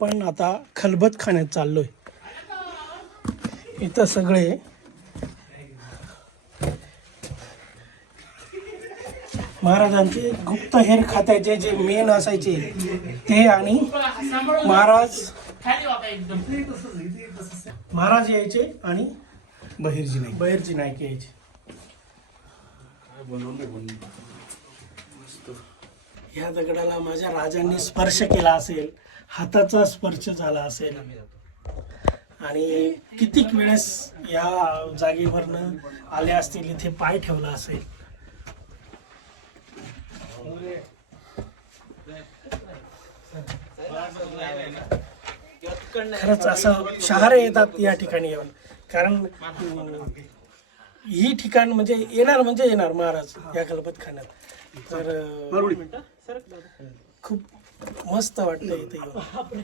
पण आता खलबत खाण्यात चाललोय. इथं सगळे महाराजांचे गुप्तहेर खात्याचे जे मेन असायचे ते आणि महाराज महाराज यायचे आणि बहिर्जी नाही बहिर्जी नाईक यायचे. ह्या दगडाला माझ्या राजांनी स्पर्श केला असेल हाताचा स्पर्श झाला असेल. आणि कितीक वेळेस या जागेवरनं आले असतील इथे पाय ठेवला असेल. खरंच असं शहारे येतात या ठिकाणी येऊन. कारण ही ठिकाण म्हणजे येणार म्हणजे येणार महाराज या गलबत खाण्यात तर खूप मस्त वाटतं इथे येऊन.